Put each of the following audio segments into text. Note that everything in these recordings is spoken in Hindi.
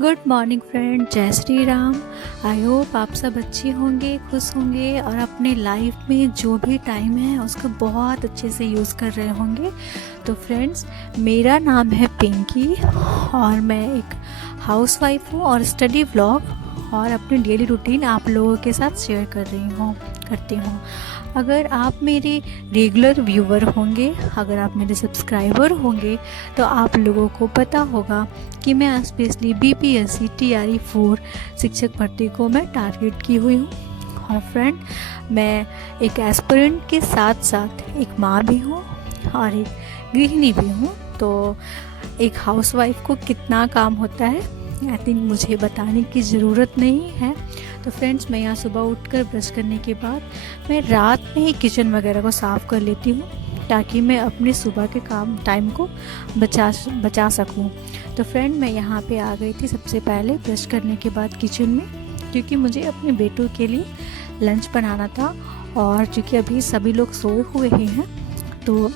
गुड मॉर्निंग फ्रेंड, जय श्री राम। आई होप आप सब अच्छे होंगे, खुश होंगे और अपने लाइफ में जो भी टाइम है उसको बहुत अच्छे से यूज़ कर रहे होंगे। तो फ्रेंड्स, मेरा नाम है पिंकी और मैं एक हाउसवाइफ हूँ और स्टडी व्लॉग और अपनी डेली रूटीन आप लोगों के साथ शेयर करती हूँ। अगर आप मेरे रेगुलर व्यूवर होंगे, अगर आप मेरे सब्सक्राइबर होंगे, तो आप लोगों को पता होगा कि मैं स्पेशली बीपीएससी टीआरई 4 शिक्षक भर्ती को मैं टारगेट की हुई हूँ। और फ्रेंड, मैं एक एस्पिरेंट के साथ साथ एक माँ भी हूँ और एक गृहिणी भी हूँ। तो एक हाउसवाइफ को कितना काम होता है आई थिंक मुझे बताने की ज़रूरत नहीं है। तो फ्रेंड्स, मैं यहाँ सुबह उठकर ब्रश करने के बाद मैं रात में ही किचन वगैरह को साफ़ कर लेती हूँ ताकि मैं अपने सुबह के काम टाइम को बचा सकूँ। तो फ्रेंड, मैं यहाँ पे आ गई थी सबसे पहले ब्रश करने के बाद किचन में, क्योंकि मुझे अपने बेटों के लिए लंच बनाना था। और चूँकि अभी सभी लोग सोए हुए ही हैं तो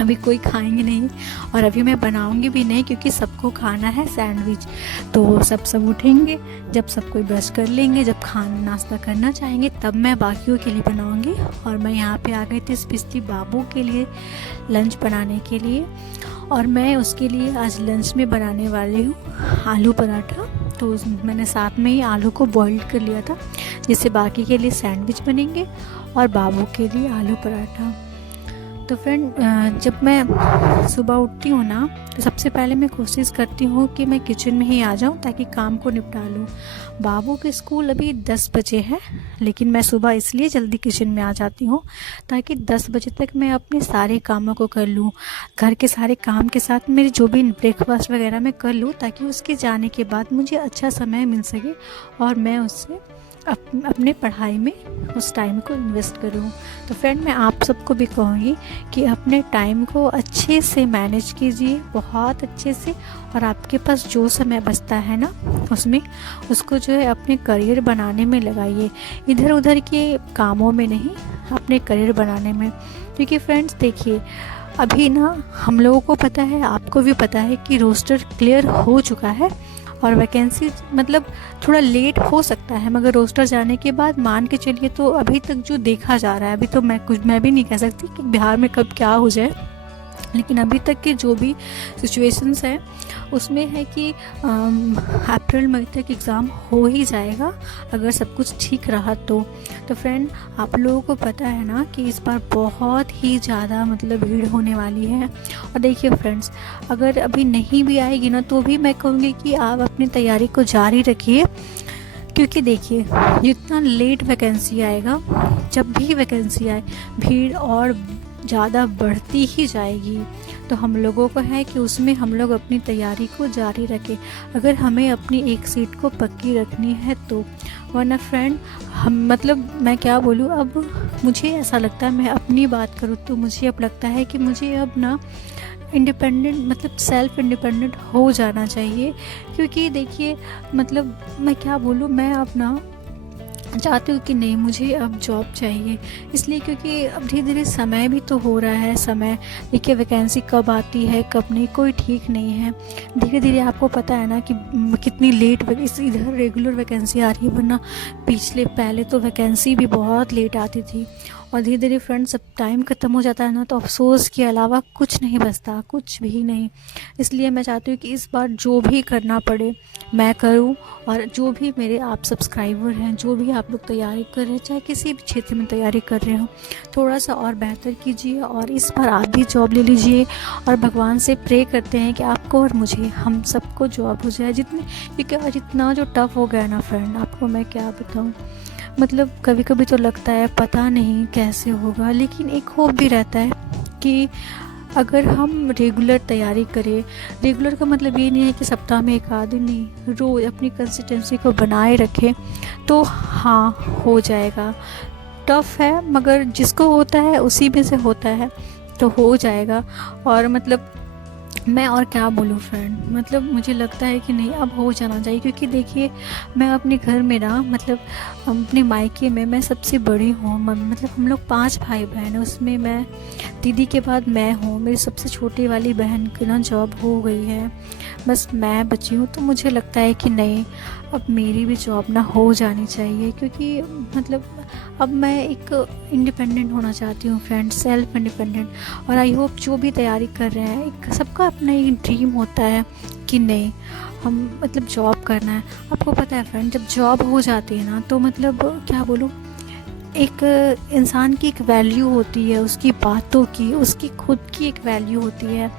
अभी कोई खाएंगे नहीं और अभी मैं बनाऊंगी भी नहीं, क्योंकि सबको खाना है सैंडविच। तो सब उठेंगे, जब सब कोई ब्रश कर लेंगे, जब खाना नाश्ता करना चाहेंगे, तब मैं बाकियों के लिए बनाऊंगी। और मैं यहाँ पे आ गई थी स्पेशली बाबू के लिए लंच बनाने के लिए। और मैं उसके लिए आज लंच में बनाने वाली हूँ आलू पराठा। तो मैंने साथ में ही आलू को बॉईल कर लिया था, जिससे बाकी के लिए सैंडविच बनेंगे और बाबू के लिए आलू पराठा। तो फ्रेंड, जब मैं सुबह उठती हूँ ना, तो सबसे पहले मैं कोशिश करती हूँ कि मैं किचन में ही आ जाऊँ ताकि काम को निपटा लूँ। बाबू के स्कूल अभी 10 बजे है, लेकिन मैं सुबह इसलिए जल्दी किचन में आ जाती हूँ ताकि 10 बजे तक मैं अपने सारे कामों को कर लूँ। घर के सारे काम के साथ मेरी जो भी ब्रेकफास्ट वगैरह मैं कर लूँ, ताकि उसके जाने के बाद मुझे अच्छा समय मिल सके और मैं उससे अपने पढ़ाई में उस टाइम को इन्वेस्ट करूँ। तो फ्रेंड, मैं आप सबको भी कहूँगी कि अपने टाइम को अच्छे से मैनेज कीजिए, बहुत अच्छे से। और आपके पास जो समय बचता है ना, उसमें उसको जो है अपने करियर बनाने में लगाइए, इधर उधर के कामों में नहीं, अपने करियर बनाने में। क्योंकि फ्रेंड्स देखिए, अभी ना हम लोगों को पता है, आपको भी पता है कि रोस्टर क्लियर हो चुका है और वैकेंसी मतलब थोड़ा लेट हो सकता है, मगर रोस्टर जाने के बाद मान के चलिए तो अभी तक जो देखा जा रहा है, अभी तो मैं भी नहीं कह सकती कि बिहार में कब क्या हो जाए, लेकिन अभी तक के जो भी सिचुएशंस हैं उसमें है कि अप्रैल मई तक एग्ज़ाम हो ही जाएगा, अगर सब कुछ ठीक रहा तो। फ्रेंड, आप लोगों को पता है ना कि इस बार बहुत ही ज़्यादा मतलब भीड़ होने वाली है। और देखिए फ्रेंड्स, अगर अभी नहीं भी आएगी ना, तो भी मैं कहूँगी कि आप अपनी तैयारी को जारी रखिए। क्योंकि देखिए, जितना लेट वैकेंसी आएगा, जब भी वैकेंसी आए, भीड़ और ज़्यादा बढ़ती ही जाएगी। तो हम लोगों को है कि उसमें हम लोग अपनी तैयारी को जारी रखें, अगर हमें अपनी एक सीट को पक्की रखनी है तो। वरना फ्रेंड, हम मतलब मैं क्या बोलूँ, अब मुझे ऐसा लगता है, मैं अपनी बात करूँ तो मुझे अब लगता है कि मुझे अब ना इंडिपेंडेंट मतलब सेल्फ इंडिपेंडेंट हो जाना चाहिए। क्योंकि देखिए, मतलब मैं क्या बोलूँ, मैं अब ना चाहती हूँ कि नहीं, मुझे अब जॉब चाहिए। इसलिए क्योंकि अब धीरे धीरे समय भी तो हो रहा है, समय देखिए वैकेंसी कब आती है कब नहीं, कोई ठीक नहीं है। धीरे धीरे आपको पता है ना कि कितनी लेट इधर रेगुलर वैकेंसी आ रही है, वरना पहले तो वैकेंसी भी बहुत लेट आती थी। और धीरे धीरे फ्रेंड्स, सब टाइम ख़त्म हो जाता है ना, तो अफसोस के अलावा कुछ नहीं बचता, कुछ भी नहीं। इसलिए मैं चाहती हूँ कि इस बार जो भी करना पड़े मैं करूँ। और जो भी मेरे आप सब्सक्राइबर हैं, जो भी आप लोग तैयारी कर रहे हैं, चाहे किसी भी क्षेत्र में तैयारी कर रहे हो, थोड़ा सा और बेहतर कीजिए और इस बार आप भी जॉब ले लीजिए। और भगवान से प्रे करते हैं कि आपको और मुझे, हम सबको जॉब हो जाए। क्योंकि आज इतना जो टफ़ हो गया ना फ्रेंड, आपको मैं क्या बताऊँ, मतलब कभी कभी तो लगता है पता नहीं कैसे होगा, लेकिन एक होप भी रहता है कि अगर हम रेगुलर तैयारी करें, रेगुलर का मतलब ये नहीं है कि सप्ताह में एक आध दिन, नहीं, रोज़ अपनी कंसिस्टेंसी को बनाए रखें तो हाँ, हो जाएगा। टफ़ है, मगर जिसको होता है उसी में से होता है, तो हो जाएगा। और मतलब मैं और क्या बोलूँ फ्रेंड, मतलब मुझे लगता है कि नहीं अब हो जाना चाहिए, क्योंकि देखिए मैं अपने घर में ना, मतलब अपने मायके में मैं सबसे बड़ी हूँ। मतलब हम लोग 5 भाई बहन हैं, उसमें मैं दीदी के बाद मैं हूँ। मेरी सबसे छोटी वाली बहन की ना जॉब हो गई है, बस मैं बची हूँ। तो मुझे लगता है कि नहीं, अब मेरी भी जॉब ना हो जानी चाहिए, क्योंकि मतलब अब मैं एक इंडिपेंडेंट होना चाहती हूँ फ्रेंड, सेल्फ इंडिपेंडेंट। और आई होप जो भी तैयारी कर रहे हैं, एक सबका अपना एक ड्रीम होता है कि नहीं हम मतलब जॉब करना है। आपको पता है फ्रेंड, जब जॉब हो जाती है ना तो मतलब क्या बोलूँ, एक इंसान की एक वैल्यू होती है, उसकी बातों की, उसकी खुद की एक वैल्यू होती है।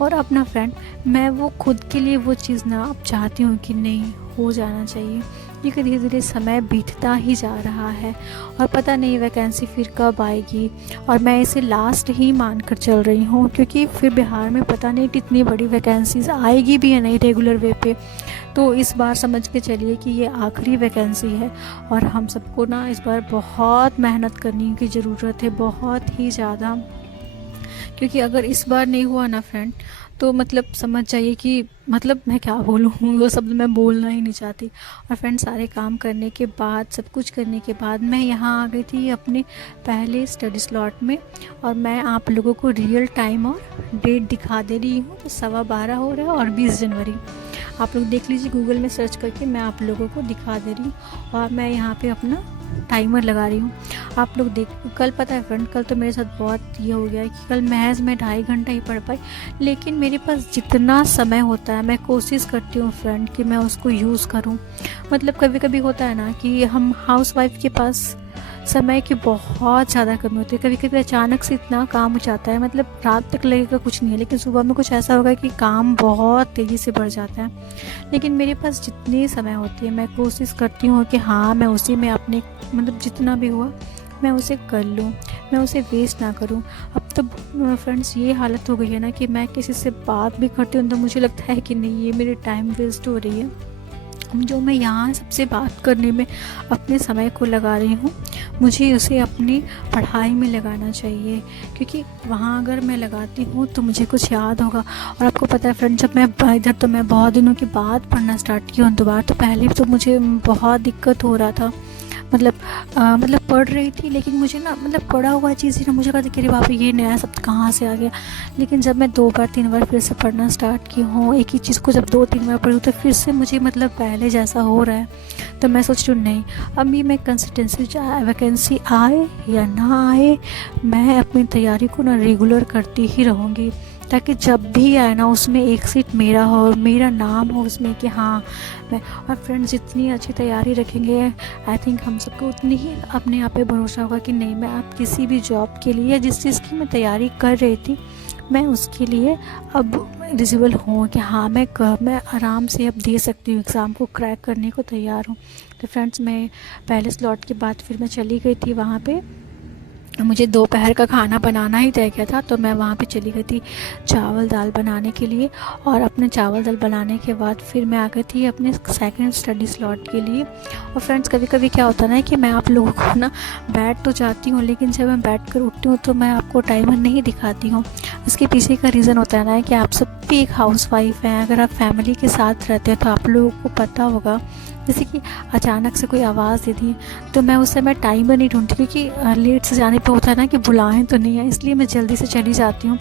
और अपना फ्रेंड, मैं वो खुद के लिए वो चीज़ ना अब चाहती हूँ कि नहीं हो जाना चाहिए, क्योंकि धीरे धीरे समय बीतता ही जा रहा है और पता नहीं वैकेंसी फिर कब आएगी। और मैं इसे लास्ट ही मान कर चल रही हूँ, क्योंकि फिर बिहार में पता नहीं कितनी बड़ी वैकेंसीज आएगी भी है नहीं रेगुलर वे पे। तो इस बार समझ के चलिए कि ये आखिरी वैकेंसी है और हम सबको ना इस बार बहुत मेहनत करने की ज़रूरत है, बहुत ही ज़्यादा। क्योंकि अगर इस बार नहीं हुआ ना फ्रेंड, तो मतलब समझ जाइए कि मतलब मैं क्या बोलूँ वो शब्द मैं बोलना ही नहीं चाहती। और फ्रेंड सारे काम करने के बाद, सब कुछ करने के बाद मैं यहाँ आ गई थी अपने पहले स्टडी स्लॉट में। और मैं आप लोगों को रियल टाइम और डेट दिखा दे रही हूँ। तो 12:15 हो रहा है और 20 जनवरी, आप लोग देख लीजिए गूगल में सर्च करके, मैं आप लोगों को दिखा दे रही हूँ। और मैं यहाँ पे अपना टाइमर लगा रही हूँ, आप लोग देख। कल पता है फ्रेंड, कल तो मेरे साथ बहुत ये हो गया कि कल महज मैं 2.5 घंटा ही पढ़ पाई। लेकिन मेरे पास जितना समय होता है मैं कोशिश करती हूँ फ्रेंड कि मैं उसको यूज़ करूँ। मतलब कभी कभी होता है ना कि हम हाउसवाइफ के पास समय की बहुत ज़्यादा कमी होती है। कभी कभी अचानक से इतना काम हो जाता है, मतलब रात तक लगेगा कुछ नहीं है, लेकिन सुबह में कुछ ऐसा होगा कि काम बहुत तेज़ी से बढ़ जाता है। लेकिन मेरे पास जितनी समय होती है मैं कोशिश करती हूँ कि हाँ मैं उसी में अपने मतलब जितना भी हुआ मैं उसे कर लूँ, मैं उसे वेस्ट ना करूँ। अब तो फ्रेंड्स ये हालत हो गई है ना कि मैं किसी से बात भी करती हूँ तो मुझे लगता है कि नहीं ये मेरी टाइम वेस्ट हो रही है। जो मैं यहाँ सबसे बात करने में अपने समय को लगा रही हूँ, मुझे उसे अपनी पढ़ाई में लगाना चाहिए, क्योंकि वहाँ अगर मैं लगाती हूँ तो मुझे कुछ याद होगा। और आपको पता है फ्रेंड, जब मैं इधर तो मैं बहुत दिनों के बाद पढ़ना स्टार्ट किया हूँ दोबारा, तो पहले तो मुझे बहुत दिक्कत हो रहा था। मतलब पढ़ रही थी लेकिन मुझे ना मतलब पढ़ा हुआ चीज़ ही ना मुझे कहती कि अरे बाप रे ये नया शब्द कहाँ से आ गया। लेकिन जब मैं 2 बार 3 बार फिर से पढ़ना स्टार्ट की हूँ, एक ही चीज़ को जब 2-3 बार पढ़ी हूँ तो फिर से मुझे मतलब पहले जैसा हो रहा है। तो मैं सोच रही हूँ नहीं, अभी मैं कंसिस्टेंसी चाहे वैकेंसी आए या ना आए, मैं अपनी तैयारी को ना रेगुलर करती ही रहूँगी, ताकि जब भी आए ना उसमें एक सीट मेरा हो, मेरा नाम हो उसमें कि हाँ मैं। और फ्रेंड्स जितनी अच्छी तैयारी रखेंगे आई थिंक हम सबको उतनी ही अपने आप पे भरोसा होगा कि नहीं मैं अब किसी भी जॉब के लिए जिस चीज़ की मैं तैयारी कर रही थी मैं उसके लिए अब एलिजिबल हूँ कि हाँ मैं आराम से अब दे सकती हूँ, एग्ज़ाम को क्रैक करने को तैयार हूँ। तो फ्रेंड्स मैं पहले स्लॉट के बाद फिर मैं चली गई थी वहाँ पे, मुझे दोपहर का खाना बनाना ही तय किया था। तो मैं वहाँ पे चली गई थी चावल दाल बनाने के लिए। और अपने चावल दाल बनाने के बाद फिर मैं आ गई थी अपने सेकंड स्टडी स्लॉट के लिए। और फ्रेंड्स कभी कभी क्या होता है ना कि मैं आप लोगों को ना बैठ तो जाती हूँ, लेकिन जब मैं बैठ कर उठती हूँ तो मैं आपको टाइमर नहीं दिखाती हूँ। इसके पीछे का रीज़न होता है ना कि आप सब भी एक हाउसवाइफ हैं, अगर आप फैमिली के साथ रहते हैं तो आप लोगों को पता होगा जैसे कि अचानक से कोई आवाज़ दे दी तो मैं उस समय टाइमर नहीं ढूंढती, क्योंकि लेट से जाने पे होता है ना कि बुलाएं तो नहीं है, इसलिए मैं जल्दी से चली जाती हूँ।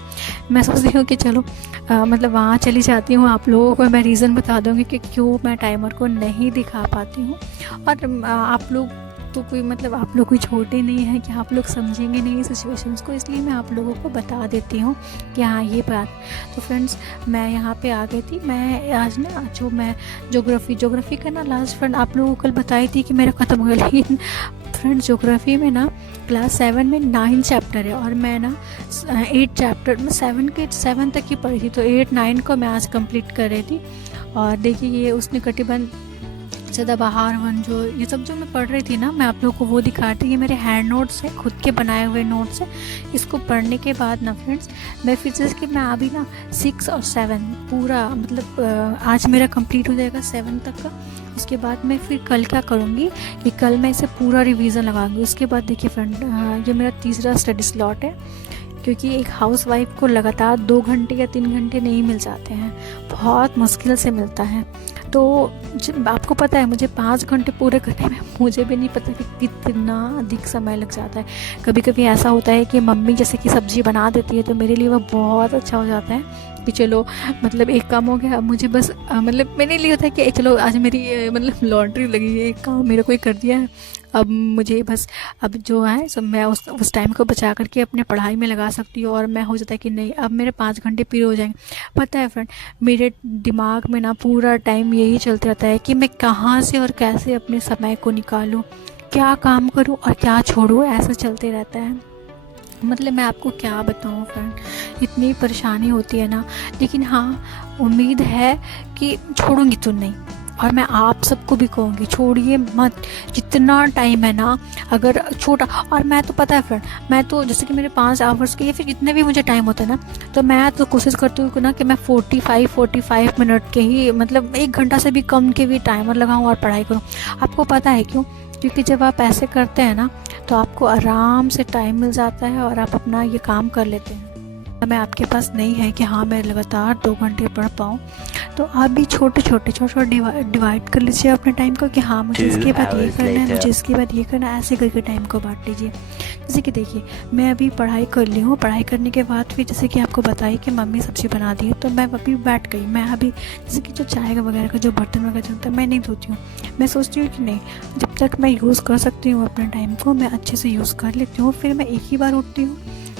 मैं सोचती हूँ कि चलो मतलब वहाँ चली जाती हूँ, आप लोगों को मैं रीज़न बता दूँगी कि क्यों मैं टाइमर को नहीं दिखा पाती हूँ। और आप लोग तो कोई मतलब आप लोग कोई छोटे नहीं हैं कि आप लोग समझेंगे नहीं सिचुएशंस को, इसलिए मैं आप लोगों को बता देती हूँ कि हाँ ये बात। तो फ्रेंड्स मैं यहाँ पे आ गई थी। मैं आज ना जो मैं ज्योग्राफी का ना लास्ट फ्रेंड आप लोगों को कल बताई थी कि मेरा ख़त्म हो गया, लेकिन फ्रेंड्स ज्योग्राफी में ना क्लास 7 में 9 चैप्टर है और मैं ना 8 चैप्टर में 7 तक ही पढ़ी थी, तो 8 9 को मैं आज कंप्लीट कर रही थी। और देखिए ये उसने कटिबंध सदाबहार वन जो ये सब जो मैं पढ़ रही थी ना, मैं आप लोगों को वो दिखा रही थी। ये मेरे हैंड नोट्स हैं, खुद के बनाए हुए नोट्स हैं। इसको पढ़ने के बाद ना फ्रेंड्स मैं फिजिक्स की मैं अभी ना 6 और 7 पूरा मतलब आज मेरा कंप्लीट हो जाएगा 7 तक का। उसके बाद मैं फिर कल क्या करूँगी कि कल मैं इसे पूरा रिवीजन लगाऊंगी। उसके बाद देखिए फ्रेंड ये मेरा तीसरा स्टडी स्लॉट है। क्योंकि एक हाउसवाइफ को लगातार 2 घंटे या 3 घंटे नहीं मिल जाते हैं, बहुत मुश्किल से मिलता है। तो आपको पता है मुझे 5 घंटे पूरे करने में मुझे भी नहीं पता कि कितना अधिक समय लग जाता है। कभी कभी ऐसा होता है कि मम्मी जैसे कि सब्ज़ी बना देती है तो मेरे लिए वो बहुत अच्छा हो जाता है कि चलो मतलब एक काम हो गया। अब मुझे बस मतलब मेरे लिए होता है कि चलो आज मेरी मतलब लॉन्ड्री लगी है, एक काम मेरे को ही कर दिया है, अब मुझे बस अब जो है सब मैं उस टाइम को बचा करके अपने पढ़ाई में लगा सकती हूँ। और मैं हो जाता है कि नहीं अब मेरे 5 घंटे पूरे हो जाएंगे। पता है फ्रेंड, मेरे दिमाग में ना पूरा टाइम यही चलते रहता है कि मैं कहाँ से और कैसे अपने समय को निकालूँ, क्या काम करूँ और क्या छोड़ूँ, ऐसा चलते रहता है। मतलब मैं आपको क्या बताऊँ फ्रेंड, इतनी परेशानी होती है ना। लेकिन हाँ, उम्मीद है कि छोड़ूंगी तो नहीं। और मैं आप सबको भी कहूँगी छोड़िए मत, जितना टाइम है ना अगर छोटा। और मैं तो पता है फ्रेंड, मैं तो जैसे कि मेरे 5 आवर्स के या फिर जितने भी मुझे टाइम होता है ना, तो मैं तो कोशिश करती हूँ ना कि मैं 45 मिनट के ही मतलब 1 घंटा से भी कम के भी टाइमर लगाऊँ और पढ़ाई करूँ। आपको पता है क्यों? क्योंकि जब आप ऐसे करते हैं ना तो आपको आराम से टाइम मिल जाता है और आप अपना ये काम कर लेते हैं। मैं आपके पास नहीं है कि हाँ मैं लगातार 2 घंटे पढ़ पाऊँ, तो आप भी छोटे छोटे डिवाइड कर लीजिए अपने टाइम को कि हाँ मुझे इसके बाद ये करना है, मुझे इसके बाद ये करना है, ऐसे करके टाइम को बांट लीजिए। जैसे कि देखिए मैं अभी पढ़ाई कर ली हूँ, पढ़ाई करने के बाद फिर जैसे कि आपको बताई कि मम्मी सब्ज़ी बना दी है तो मैं अभी बैठ गई। मैं अभी जैसे कि जो चाय वगैरह का जो बर्तन वगैरह चलता है मैं नहीं धोती हूँ। मैं सोचती हूँ कि नहीं, जब तक मैं यूज़ कर सकती हूँ अपने टाइम को मैं अच्छे से यूज़ कर लेती हूँ। फिर मैं एक ही बार उठती हूँ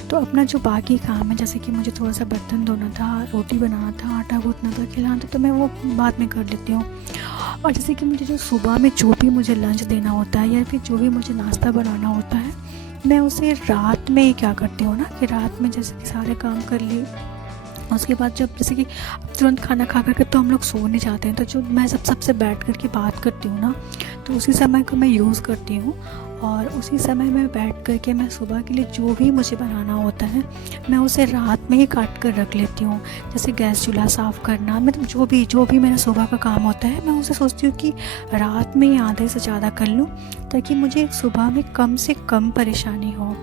तो अपना जो बाकी काम है, जैसे कि मुझे थोड़ा सा बर्तन धोना था, रोटी बनाना था, आटा गूँथना था, खिलाना था, तो मैं वो बाद में कर लेती हूँ। और जैसे कि मुझे जो सुबह में जो भी मुझे लंच देना होता है या फिर जो भी मुझे नाश्ता बनाना होता है, मैं उसे रात में ही क्या करती हूँ ना कि रात में जैसे कि सारे काम कर लिए, उसके बाद जब जैसे कि तुरंत खाना खा करके तो हम लोग सोने जाते हैं, तो जो मैं सबसे बैठ करके बात करती हूँ ना, तो उसी समय को मैं यूज़ करती हूँ। और उसी समय में बैठ करके मैं सुबह के लिए जो भी मुझे बनाना होता है मैं उसे रात में ही काट कर रख लेती हूँ। जैसे गैस चूल्हा साफ़ करना, मतलब जो भी मेरा सुबह का काम होता है मैं उसे सोचती हूँ कि रात में ही आधे से ज़्यादा कर लूँ, ताकि मुझे सुबह में कम से कम परेशानी हो।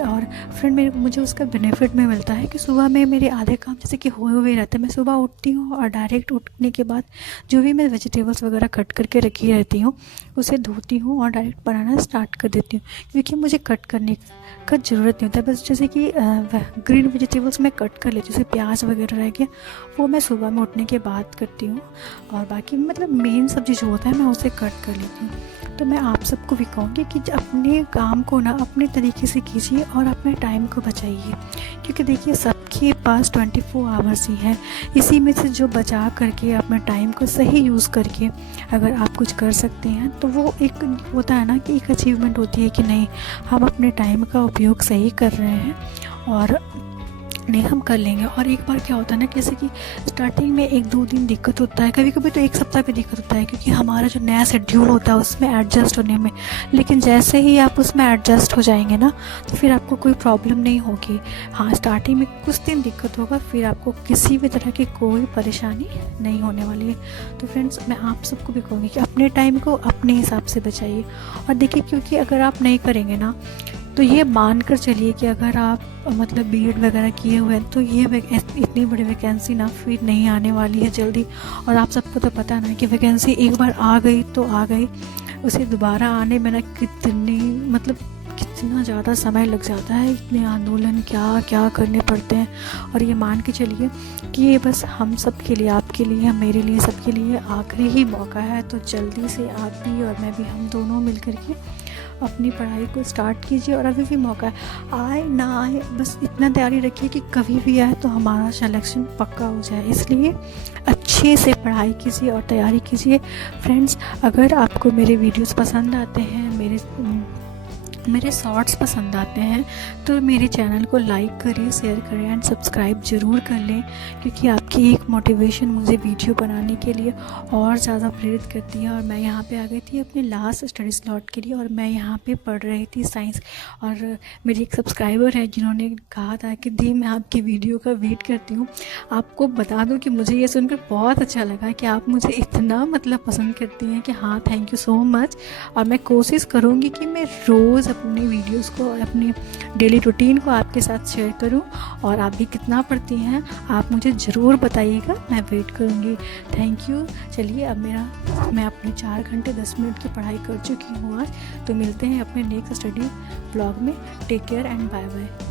और फ्रेंड मुझे उसका बेनिफिट में मिलता है कि सुबह में मेरे आधे काम जैसे कि हुए हुए रहते हैं। मैं सुबह उठती हूँ और डायरेक्ट उठने के बाद जो भी मैं वेजिटेबल्स वगैरह कट करके रखी रहती हूँ उसे धोती हूँ और डायरेक्ट बनाना स्टार्ट कर देती हूँ, क्योंकि मुझे कट करने का ज़रूरत नहीं होता है। बस जैसे कि ग्रीन वेजिटेबल्स मैं कट कर लेती हूँ, जैसे प्याज वगैरह रह गया वो मैं सुबह में उठने के बाद करती हूँ, और बाकी मतलब मेन सब्ज़ी जो होता है मैं उसे कट कर लेती हूँ। तो मैं आप सबको भी कहूँगी कि अपने काम को ना अपने तरीके से कीजिए और अपने टाइम को बचाइए, क्योंकि देखिए सबके पास 24 आवर्स ही है। इसी में से जो बचा करके अपने टाइम को सही यूज़ करके अगर आप कुछ कर सकते हैं तो वो एक होता है ना कि एक अचीवमेंट होती है कि नहीं हम अपने टाइम का उपयोग सही कर रहे हैं और नहीं हम कर लेंगे। और एक बार क्या होता है ना, जैसे कि स्टार्टिंग में 1-2 दिन दिक्कत होता है, कभी कभी तो 1 सप्ताह भी दिक्कत होता है, क्योंकि हमारा जो नया शेड्यूल होता है उसमें एडजस्ट होने में। लेकिन जैसे ही आप उसमें एडजस्ट हो जाएंगे ना तो फिर आपको कोई प्रॉब्लम नहीं होगी। हाँ स्टार्टिंग में कुछ दिन दिक्कत होगा, फिर आपको किसी भी तरह की कोई परेशानी नहीं होने वाली है। तो फ्रेंड्स मैं आप सबको भी कहूँगी कि अपने टाइम को अपने हिसाब से बचाइए। और देखिए क्योंकि अगर आप नहीं करेंगे ना तो ये मान कर चलिए कि अगर आप मतलब बीएड वगैरह किए हुए हैं तो ये इतनी बड़ी वैकेंसी ना फिर नहीं आने वाली है जल्दी। और आप सबको तो पता है ना कि वैकेंसी एक बार आ गई तो आ गई, उसे दोबारा आने में ना कितना ज़्यादा समय लग जाता है, इतने आंदोलन क्या क्या करने पड़ते हैं। और ये मान के चलिए कि ये बस हम सब के लिए, आपके लिए, मेरे लिए, सबके लिए आखिरी ही मौका है। तो जल्दी से आप भी और मैं भी, हम दोनों मिल कर के अपनी पढ़ाई को स्टार्ट कीजिए। और अभी भी मौका है, आए ना आए बस इतना तैयारी रखिए कि कभी भी आए तो हमारा सिलेक्शन पक्का हो जाए। इसलिए अच्छे से पढ़ाई कीजिए और तैयारी कीजिए। फ्रेंड्स अगर आपको मेरे वीडियोस पसंद आते हैं, मेरे शॉर्ट्स पसंद आते हैं तो मेरे चैनल को लाइक करें, शेयर करें एंड सब्सक्राइब ज़रूर कर लें, क्योंकि आपकी एक मोटिवेशन मुझे वीडियो बनाने के लिए और ज़्यादा प्रेरित करती है। और मैं यहाँ पे आ गई थी अपने लास्ट स्टडी स्लॉट के लिए और मैं यहाँ पे पढ़ रही थी साइंस। और मेरी एक सब्सक्राइबर है जिन्होंने कहा था कि दी मैं आपकी वीडियो का वेट करती हूँ। आपको बता दूँ कि मुझे ये सुनकर बहुत अच्छा लगा कि आप मुझे इतना मतलब पसंद करती हैं कि हाँ थैंक यू सो मच। और मैं कोशिश करूँगी कि मैं रोज़ अपनी वीडियोस को, अपनी डेली रूटीन को आपके साथ शेयर करूं। और आप भी कितना पढ़ती हैं आप मुझे ज़रूर बताइएगा, मैं वेट करूंगी। Thank you. चलिए अब मैं अपनी 4 घंटे 10 मिनट की पढ़ाई कर चुकी हूँ आज। तो मिलते हैं अपने नेक्स्ट स्टडी ब्लॉग में। Take care and bye bye.